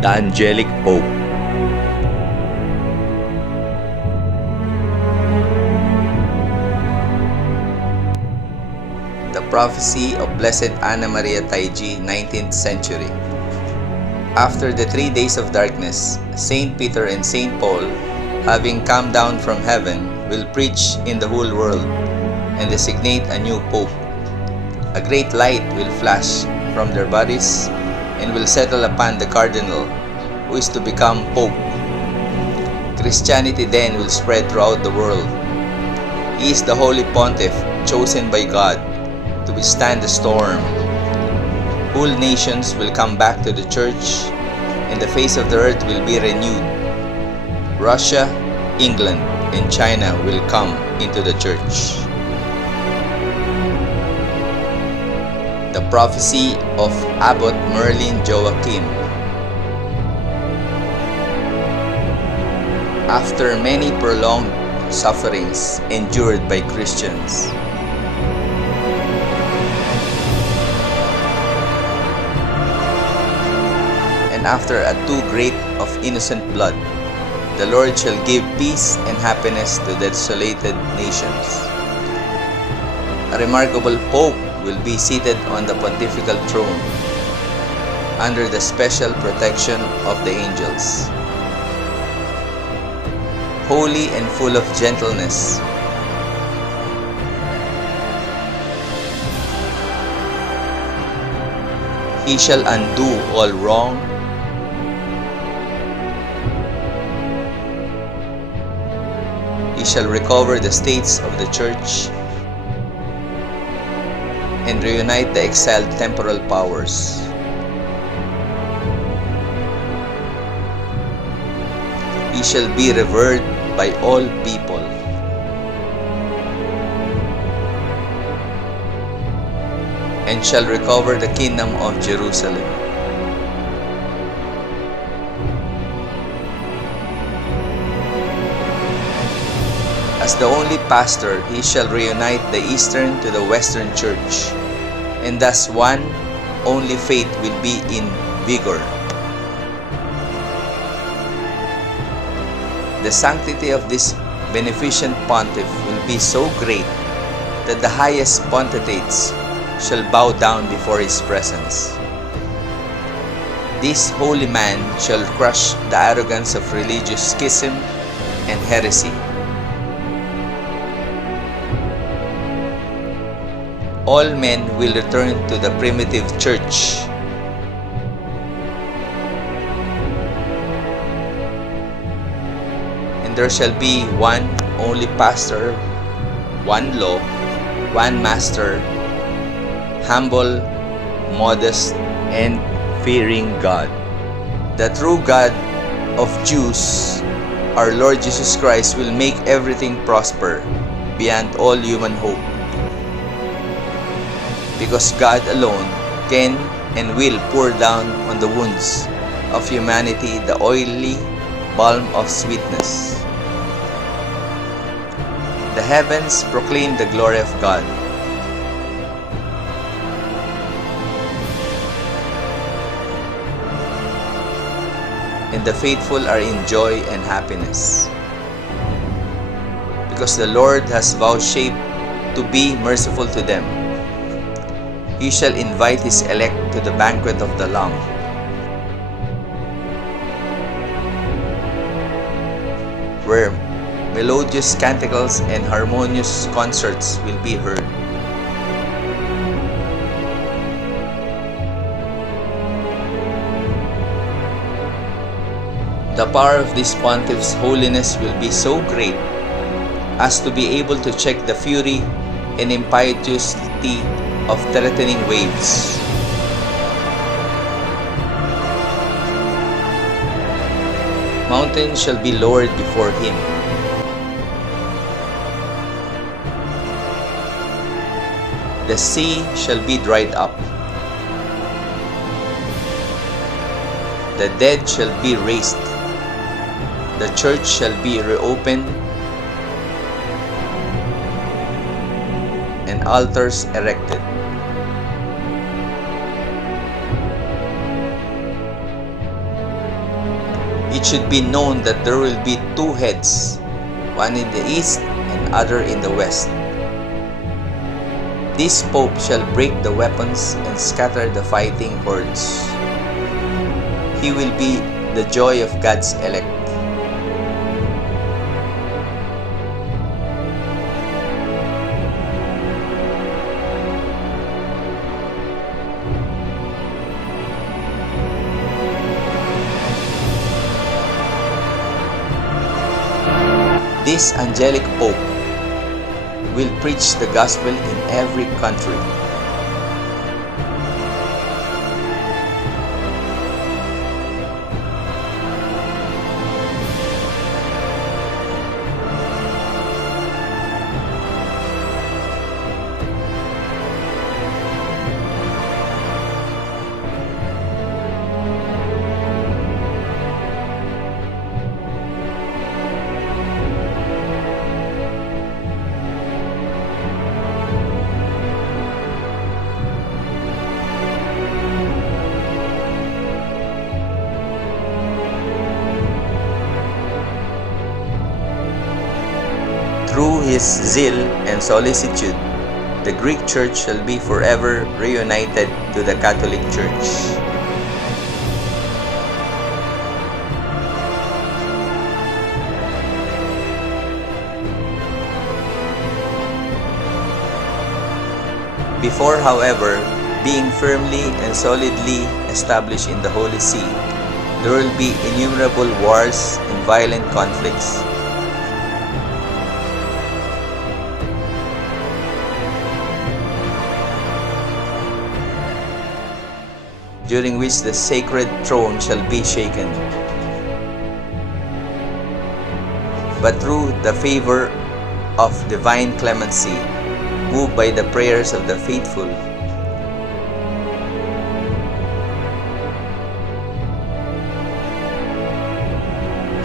the Angelic Pope. The Prophecy of Blessed Anna Maria Taiji, 19th century. After the 3 days of darkness, Saint Peter and Saint Paul, having come down from heaven, will preach in the whole world and designate a new Pope. A great light will flash from their bodies and will settle upon the cardinal who is to become Pope. Christianity then will spread throughout the world. He is the Holy Pontiff chosen by God to withstand the storm. Whole nations will come back to the Church and the face of the earth will be renewed. Russia, England, and China will come into the Church. The Prophecy of Abbot Merlin Joachim. After many prolonged sufferings endured by Christians, and after a too great of innocent blood, the Lord shall give peace and happiness to the desolated nations. A remarkable Pope will be seated on the pontifical throne under the special protection of the angels. Holy and full of gentleness, he shall undo all wrong, he shall recover the states of the Church and reunite the exiled temporal powers. He shall be revered by all people. And shall recover the kingdom of Jerusalem. As the only pastor, he shall reunite the Eastern to the Western Church, and thus one only faith will be in vigor. The sanctity of this beneficent pontiff will be so great that the highest potentates shall bow down before his presence. This holy man shall crush the arrogance of religious schism and heresy. All men will return to the primitive church. And there shall be one only pastor, one law, one master, humble, modest, and fearing God. The true God of Jews, our Lord Jesus Christ, will make everything prosper beyond all human hope. Because God alone can and will pour down on the wounds of humanity the oily balm of sweetness. The heavens proclaim the glory of God. And the faithful are in joy and happiness. Because the Lord has vouchsafed to be merciful to them. He shall invite his elect to the banquet of the Lamb, where melodious canticles and harmonious concerts will be heard. The power of this pontiff's holiness will be so great as to be able to check the fury and impetuosity of threatening waves. Mountains shall be lowered before him. The sea shall be dried up. The dead shall be raised. The church shall be reopened and altars erected. It should be known that there will be two heads, one in the east and other in the west. This Pope shall break the weapons and scatter the fighting hordes. He will be the joy of God's elect. This angelic Pope will preach the gospel in every country. Through his zeal and solicitude, the Greek Church shall be forever reunited to the Catholic Church. Before, however, being firmly and solidly established in the Holy See, there will be innumerable wars and violent conflicts. During which the sacred throne shall be shaken. But through the favor of divine clemency, moved by the prayers of the faithful,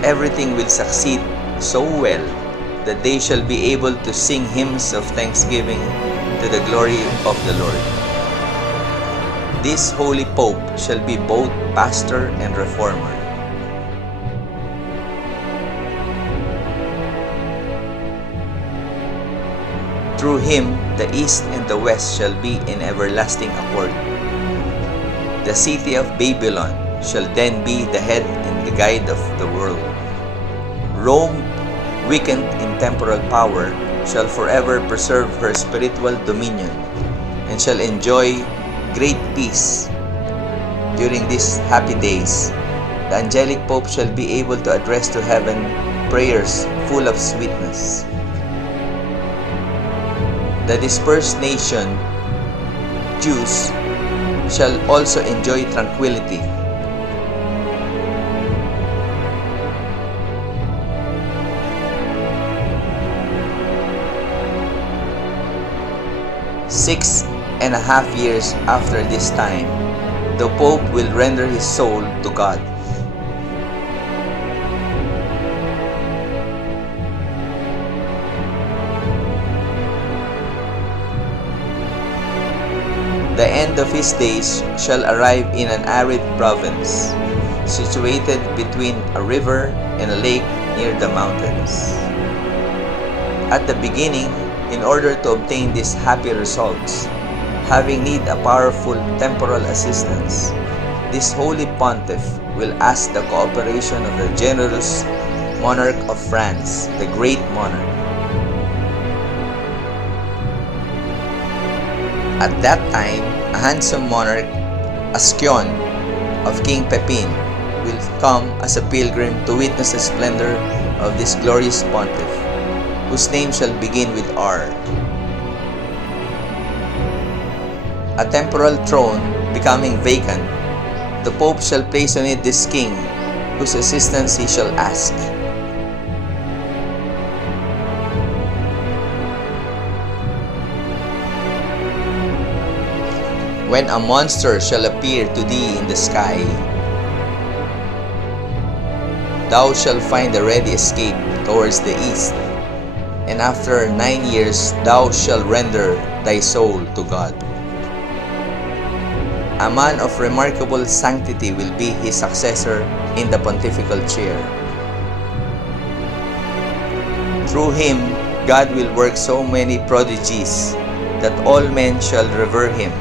everything will succeed so well that they shall be able to sing hymns of thanksgiving to the glory of the Lord. This holy Pope shall be both pastor and reformer. Through him, the east and the west shall be in everlasting accord. The city of Babylon shall then be the head and the guide of the world. Rome, weakened in temporal power, shall forever preserve her spiritual dominion and shall enjoy great peace. During these happy days, the angelic Pope shall be able to address to heaven prayers full of sweetness. The dispersed nation, Jews, shall also enjoy tranquility. Six and a half years after this time, the Pope will render his soul to God. The end of his days shall arrive in an arid province, situated between a river and a lake near the mountains. At the beginning, in order to obtain these happy results, having need a powerful temporal assistance, this holy pontiff will ask the cooperation of the generous monarch of France, the great monarch. At that time, a handsome monarch, Ascion of King Pepin, will come as a pilgrim to witness the splendor of this glorious pontiff, whose name shall begin with R. A temporal throne becoming vacant, the Pope shall place on it this king, whose assistance he shall ask. When a monster shall appear to thee in the sky, thou shalt find a ready escape towards the east, and after 9 years thou shalt render thy soul to God. A man of remarkable sanctity will be his successor in the pontifical chair. Through him, God will work so many prodigies that all men shall revere him,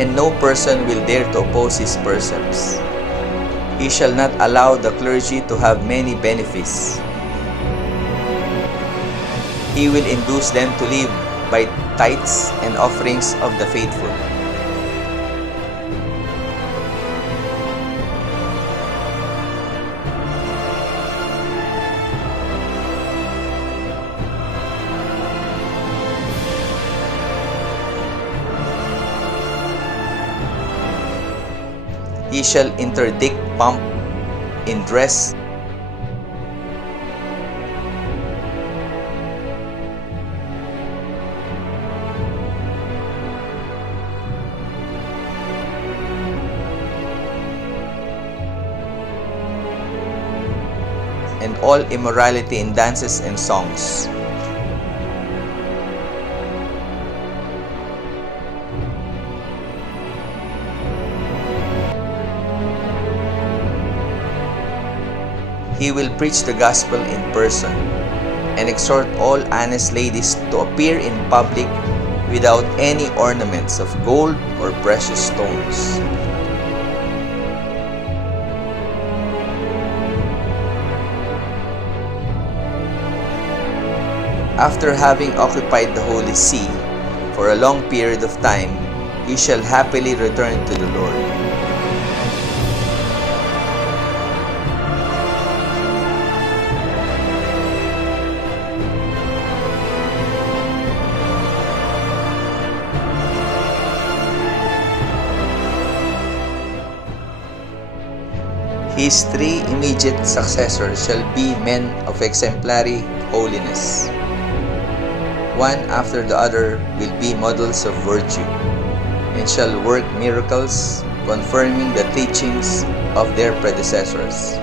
and no person will dare to oppose his precepts. He shall not allow the clergy to have many benefices. He will induce them to live by tithes and offerings of the faithful. He shall interdict pomp in dress, and all immorality in dances and songs. He will preach the gospel in person and exhort all honest ladies to appear in public without any ornaments of gold or precious stones. After having occupied the Holy See for a long period of time, he shall happily return to the Lord. His three immediate successors shall be men of exemplary holiness. One after the other will be models of virtue, and shall work miracles, confirming the teachings of their predecessors.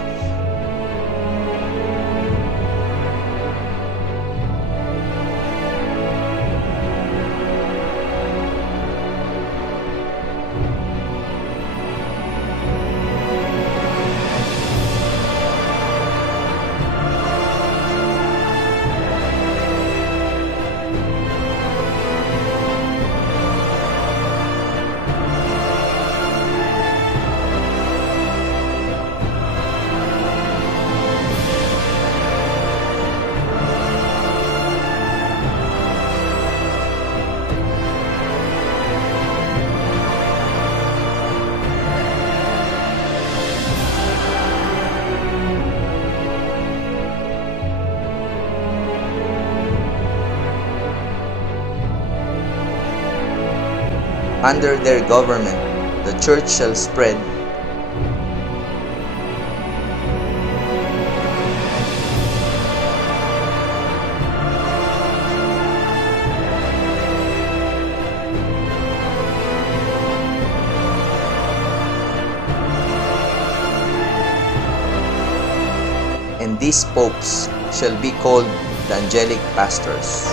Under their government, the church shall spread and these popes shall be called the Angelic pastors.